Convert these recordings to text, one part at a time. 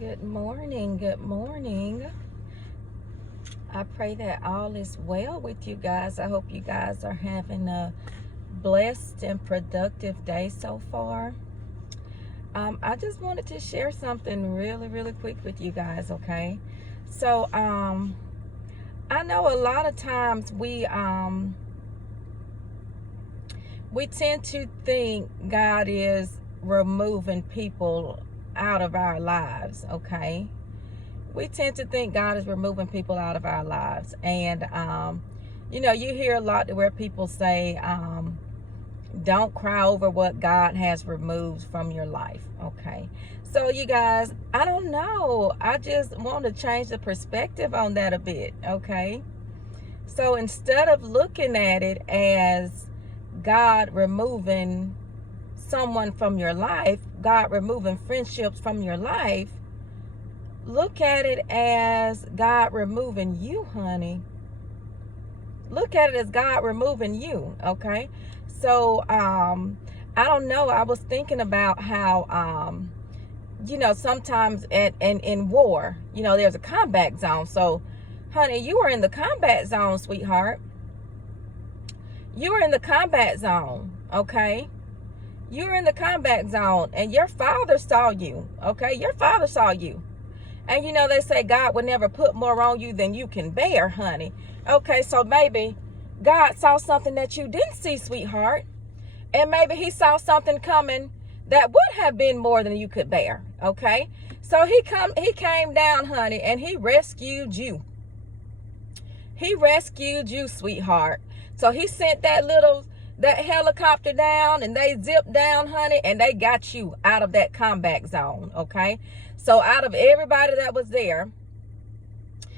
Good morning. Good morning. I pray that all is well with you guys. I hope you guys are having a blessed and productive day so far. I just wanted to share something really quick with you guys, okay? So, I know a lot of times we tend to think God is removing people out of our lives, okay? We tend to think God is removing people out of our lives. And, you hear a lot where people say, don't cry over what God has removed from your life, okay? So, you guys, I don't know. I just want to change the perspective on that a bit, okay? So instead of looking at it as God removing someone from your life, God removing friendships from your life, look at it as God removing you, honey. Look at it as God removing you, okay? So, I don't know. I was thinking about how, sometimes in war, there's a combat zone. So, honey, you were in the combat zone, sweetheart. You were in the combat zone, okay? You were in the combat zone, and your father saw you, okay? Your father saw you. And they say God would never put more on you than you can bear, honey. Okay, so maybe God saw something that you didn't see, sweetheart. And maybe he saw something coming that would have been more than you could bear, okay? So he came down, honey, and he rescued you. He rescued you, sweetheart. So he sent that helicopter down, and they zipped down, honey, and they got you out of that combat zone, okay? So out of everybody that was there,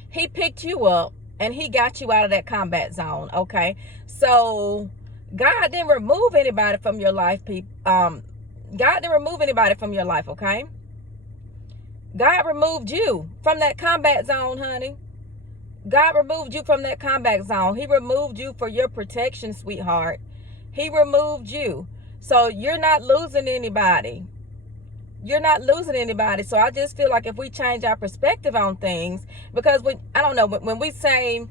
he picked you up and he got you out of that combat zone, okay? So God didn't remove anybody from your life, people. God didn't remove anybody from your life, okay? God removed you from that combat zone, honey. God removed you from that combat zone. He removed you for your protection, sweetheart. He removed you. So you're not losing anybody. You're not losing anybody. So I just feel like if we change our perspective on things, because when we say,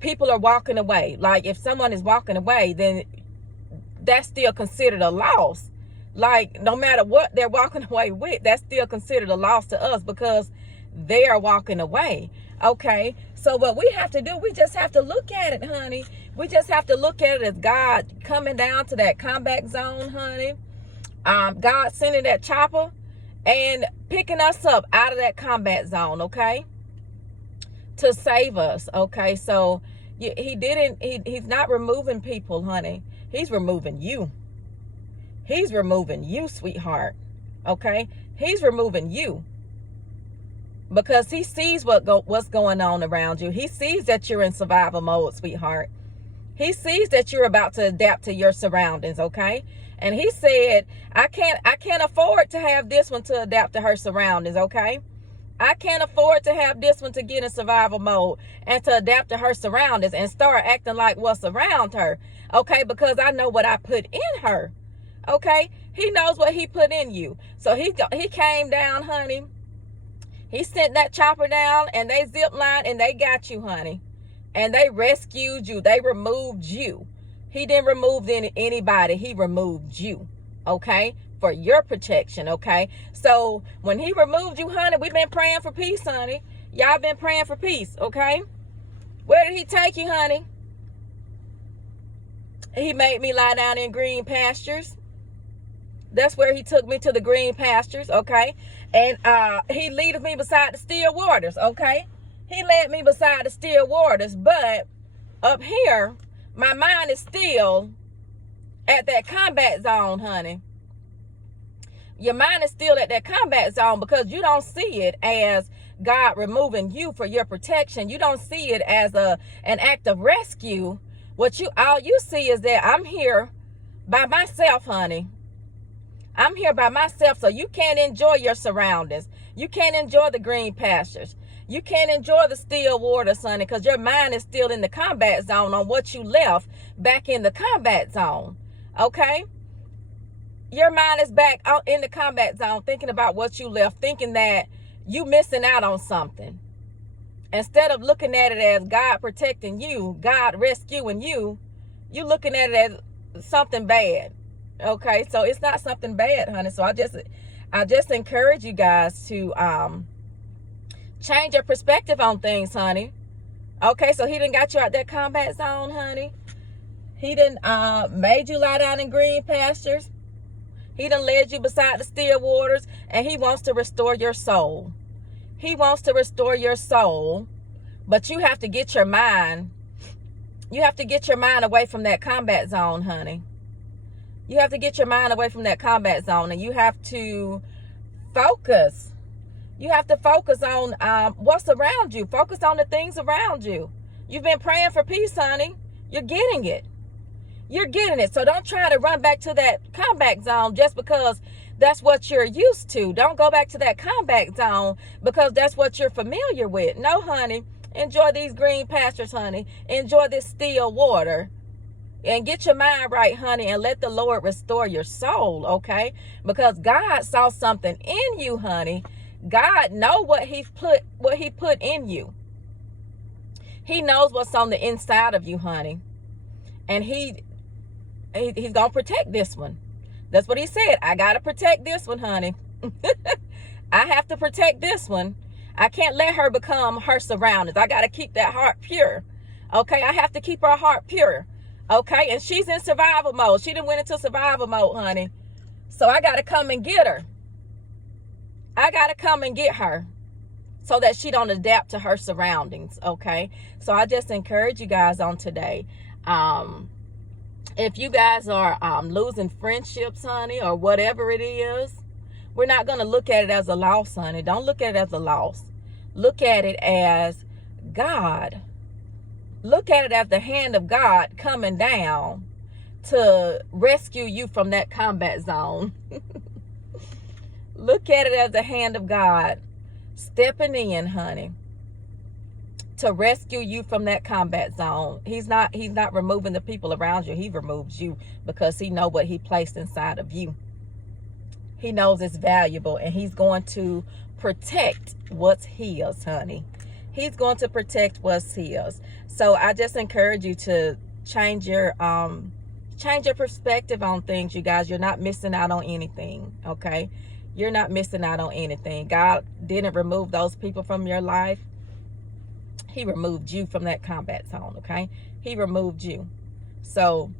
people are walking away, like if someone is walking away, then that's still considered a loss. Like no matter what they're walking away with, that's still considered a loss to us because they are walking away. Okay, so what we have to do, we just have to look at it, honey. We just have to look at it as God coming down to that combat zone, honey. God sending that chopper and picking us up out of that combat zone, okay, to save us, okay? So he's not removing people, honey. He's removing you. He's removing you, sweetheart, okay? He's removing you. Because he sees what's going on around you. He sees that you're in survival mode, sweetheart. He sees that you're about to adapt to your surroundings, okay? And he said, I can't afford to have this one to adapt to her surroundings, okay? I can't afford to have this one to get in survival mode and to adapt to her surroundings and start acting like what's around her, okay? Because I know what I put in her, okay? He knows what he put in you. So he came down, honey. He sent that chopper down and they zip line and they got you, honey. And they rescued you. They removed you. He didn't remove anybody. He removed you, okay, for your protection, okay? So when he removed you, honey, we've been praying for peace, honey. Y'all been praying for peace, okay? Where did he take you, honey? He made me lie down in green pastures. That's where he took me, to the green pastures, okay? And he leaded me beside the still waters, okay? He led me beside the still waters, but up here, my mind is still at that combat zone, honey. Your mind is still at that combat zone because you don't see it as God removing you for your protection. You don't see it as an act of rescue. All you see is that I'm here by myself, honey. I'm here by myself, so you can't enjoy your surroundings. You can't enjoy the green pastures. You can't enjoy the still waters, honey, because your mind is still in the combat zone on what you left back in the combat zone, okay? your mind is back out in the combat zone, thinking about what you left, thinking that you missing out on something. Instead of looking at it as God protecting you, God rescuing you, you looking at it as something bad. Okay, so it's not something bad, honey. So I just encourage you guys to change your perspective on things, honey. Okay, so he done got you out that combat zone, honey. He done made you lie down in green pastures. He done led you beside the still waters, and he wants to restore your soul. He wants to restore your soul, but you have to get your mind. You have to get your mind away from that combat zone, honey. You have to get your mind away from that combat zone, and you have to focus. You have to focus on what's around you. Focus on the things around you. You've been praying for peace, honey. You're getting it. You're getting it. So don't try to run back to that combat zone just because that's what you're used to. Don't go back to that combat zone because that's what you're familiar with. No, honey. Enjoy these green pastures, honey. Enjoy this still water. And get your mind right, honey, and let the Lord restore your soul, okay? Because God saw something in you, honey. God knows what he put in you. He knows what's on the inside of you, honey. And he's going to protect this one. That's what he said. I got to protect this one, honey. I have to protect this one. I can't let her become her surroundings. I got to keep that heart pure. Okay, I have to keep her heart pure. Okay, and she's in survival mode. She done went into survival mode, honey. So I got to come and get her. I got to come and get her so that she don't adapt to her surroundings, okay? So I just encourage you guys on today. If you guys are losing friendships, honey, or whatever it is, we're not going to look at it as a loss, honey. Don't look at it as a loss. Look at it as God. Look at it as the hand of God coming down to rescue you from that combat zone. Look at it as the hand of God stepping in, honey, to rescue you from that combat zone. He's not removing the people around you. He removes you because he knows what he placed inside of you. He knows it's valuable, and he's going to protect what's his, honey. He's going to protect what's his. So I just encourage you to change your perspective on things, you guys. You're not missing out on anything, okay? You're not missing out on anything. God didn't remove those people from your life. He removed you from that combat zone, okay? He removed you. So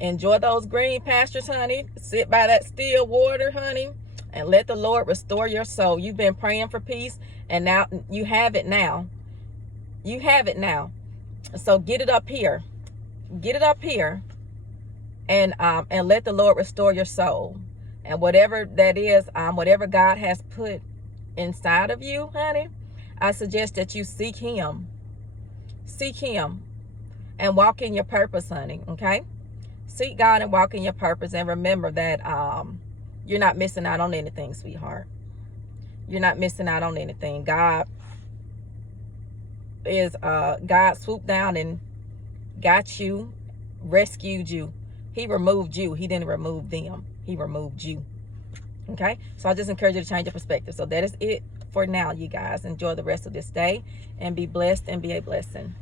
enjoy those green pastures, honey. Sit by that still water, honey, and let the Lord restore your soul. You've been praying for peace, and now you have it now. You have it now. So get it up here. Get it up here, and let the Lord restore your soul. And whatever that is, whatever God has put inside of you, honey, I suggest that you seek him. Seek him and walk in your purpose, honey, okay? Seek God and walk in your purpose, and remember that you're not missing out on anything, sweetheart. You're not missing out on anything. God swooped down and got you, rescued you. He removed you. He didn't remove them. He removed you. Okay? So I just encourage you to change your perspective. So that is it for now, you guys. Enjoy the rest of this day and be blessed and be a blessing.